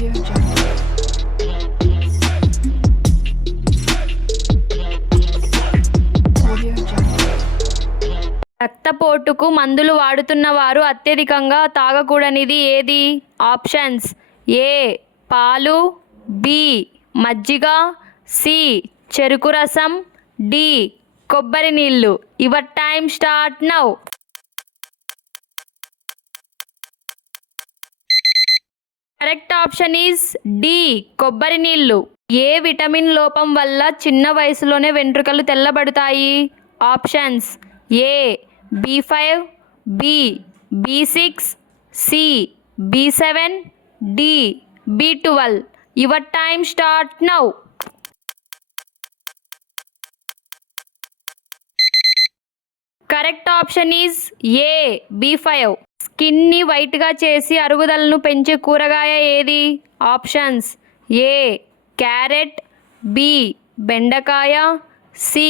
Audio Jungle. Audio Jungle. రక్తపోటుకు మందులు వాడుతున్న వారు అత్యధికంగా తాగకూడనిది ఏది? ఆప్షన్స్: ఏ పాలు, బి మజ్జిగ, సి చెరుకు రసం, డి కొబ్బరి నీళ్ళు. Your time start now. Correct option is D కొబ్బరి నీళ్ళు. ఏ విటమిన్ లోపం వల్ల చిన్న వయసులోనే వెంట్రుకలు తెల్లబడతాయి? Options: A B5, B B6, C B7, D B12. Your time start now. Correct option is A B5. స్కిన్ని వైట్గా చేసి అరుగుదలను పెంచే కూరగాయ ఏది? ఆప్షన్స్: ఏ క్యారెట్, బి బెండకాయ, సి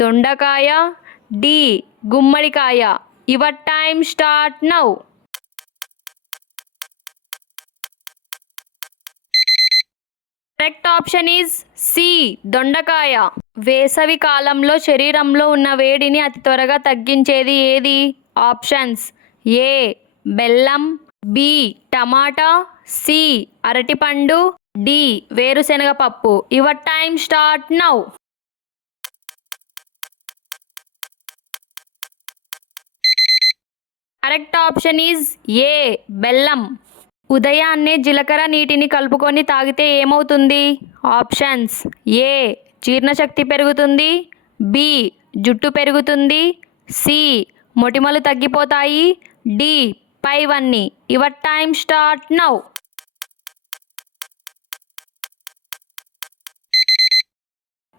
దొండకాయ, డి గుమ్మడికాయ. Your time start now. Correct option is C దొండకాయ. వేసవి కాలంలో శరీరంలో ఉన్న వేడిని అతి త్వరగా తగ్గించేది ఏది? ఆప్షన్స్: ఏ బెల్లం, బి టమాటా, సి అరటిపండు, డి వేరుశెనగ పప్పు. Your time start now. Correct option is ఏ బెల్లం. ఉదయాన్నే జీలకర్ర నీటిని కలుపుకొని తాగితే ఏమవుతుంది? ఆప్షన్స్: ఏ జీర్ణశక్తి పెరుగుతుంది, బి జుట్టు పెరుగుతుంది, సి మొటిమలు తగ్గిపోతాయి, డి పైవన్నీ. Your time start now.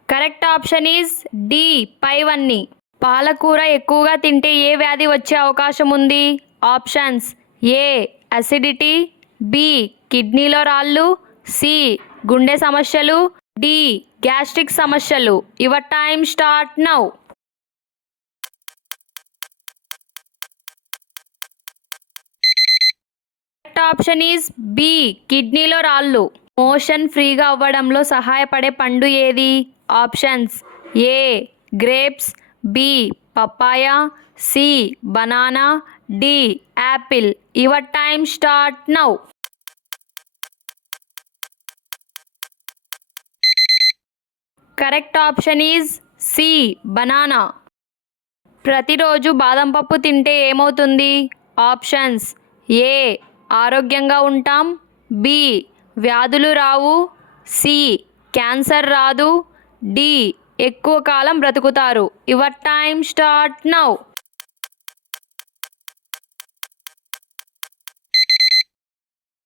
Correct option is D పైవన్నీ. పాలకూర ఎక్కువగా తింటే ఏ వ్యాధి వచ్చే అవకాశం ఉంది? ఆప్షన్స్: ఏ అసిడిటీ, బి కిడ్నీలో రాళ్ళు, సి గుండె సమస్యలు, డి గ్యాస్ట్రిక్ సమస్యలు. Your time start now. Correct option is B కిడ్నీలో రాళ్ళు. మోషన్ ఫ్రీగా అవ్వడంలో సహాయపడే పండు ఏది? Options: A grapes, B papaya, C banana, D apple. Your time start now. Correct option is C banana. ప్రతిరోజు బాదం పప్పు తింటే ఏమవుతుంది? ఆప్షన్స్: ఏ ఆరోగ్యంగా ఉంటాం, బి వ్యాధులు రావు, సి క్యాన్సర్ రాదు, డి ఎక్కువ కాలం బ్రతుకుతారు. Your time start now.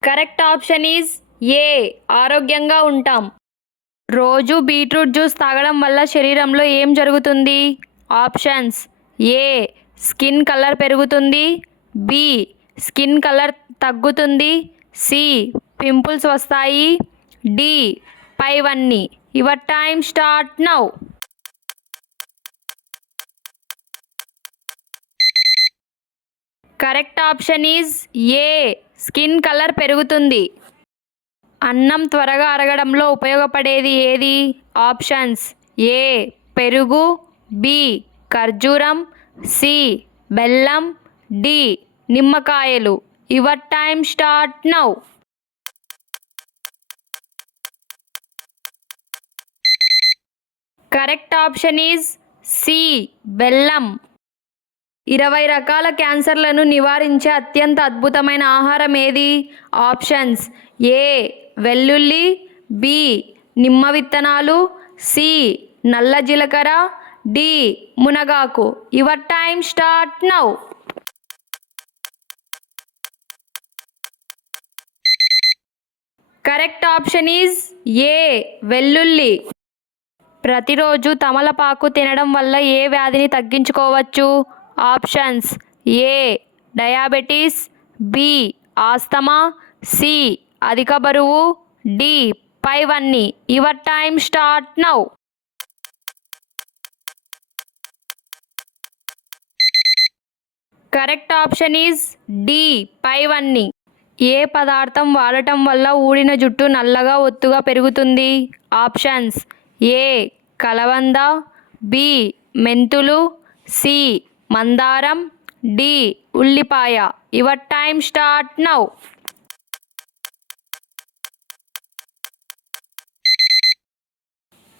Correct option is ఏ ఆరోగ్యంగా ఉంటాం. రోజు బీట్రూట్ జ్యూస్ తాగడం వల్ల శరీరంలో ఏం జరుగుతుంది? ఆప్షన్స్: ఏ స్కిన్ కలర్ పెరుగుతుంది, బి స్కిన్ కలర్ తగ్గుతుంది, సి పింపుల్స్ వస్తాయి, డి పైవన్నీ. Your time start now. Correct option is A skin colour పెరుగుతుంది. అన్నం త్వరగా అరగడంలో ఉపయోగపడేది ఏది? ఆప్షన్స్: ఏ పెరుగు, బి ఖర్జూరం, సి బెల్లం, డి నిమ్మకాయలు. Your time start now. Correct option is C బెల్లం. 20 రకాల క్యాన్సర్లను నివారించే అత్యంత అద్భుతమైన ఆహారం ఏది? ఆప్షన్స్: ఏ వెల్లుల్లి, బి నిమ్మ విత్తనాలు, సి నల్ల జీలకర్ర, డి మునగాకు. Your time start now. Correct option is A వెల్లుల్లి. ప్రతిరోజు తమలపాకు తినడం వల్ల ఏ వ్యాధిని తగ్గించుకోవచ్చు? Options: A diabetes, B asthma, C అధిక బరువు, డి పైవన్నీ. Your time start now. Correct option is D పైవన్నీ. ఏ పదార్థం వాడటం వల్ల ఊడిన జుట్టు నల్లగా ఒత్తుగా పెరుగుతుంది? ఆప్షన్స్ ఏ కలబంద, బి మెంతులు, సి మందారం, డి ఉల్లిపాయ. Your time start now.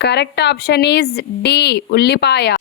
Correct option is D ఉల్లిపాయ.